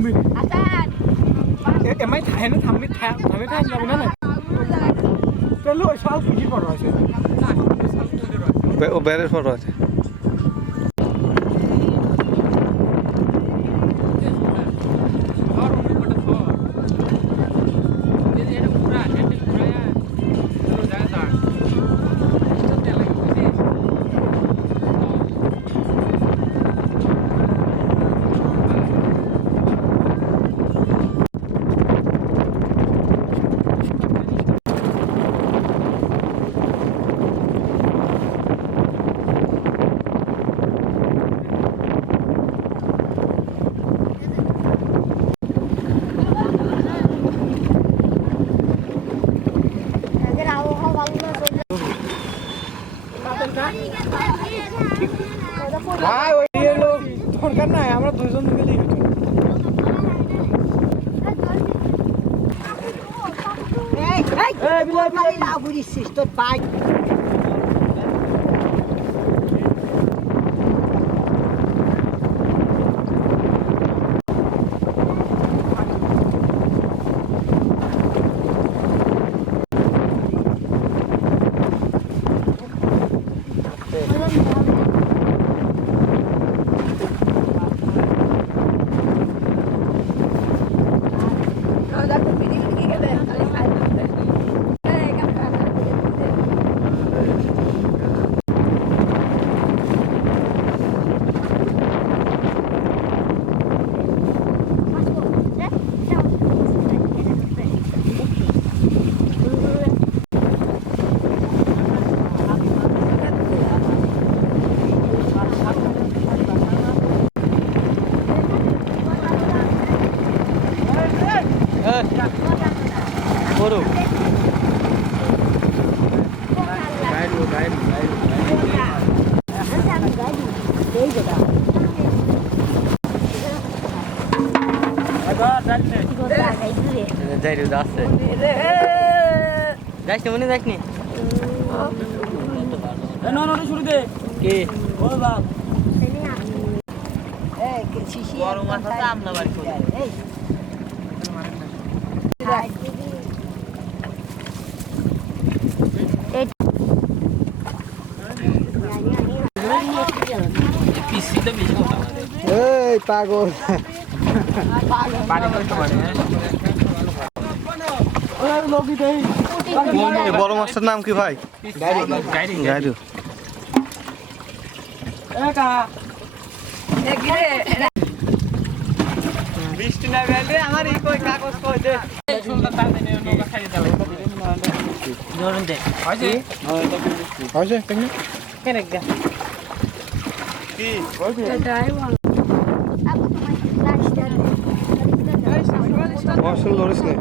থামবি এমাই থাই না থামবি থামবি থাই যাবে না চলো ওই শাল কি পড়া আছে ও বেরের ফটো আছে ভাই ওই এলো দরকার নাই আমরা দুইজন মিলেই হতো এই বিলাই না বুঝিস তোর বাইক বড় যাইনি মনে যাইনি শুরু দে কে ও বাপ বড় মাছ আছে আমরা বাড়ি করে এই পাগল বড় মাছটার নাম কি ভাই গাইডু বৃষ্টি না গেলে আমার এই কই কাগজ কই দে সুন্দর তার দেনে নৌকা খাই দিলে ধরুন দে হইছে হইছে কেন কেন গা কি হইছে ড্রাইভার আপু তোমার লাস্ট স্টার বসল ধরিস নে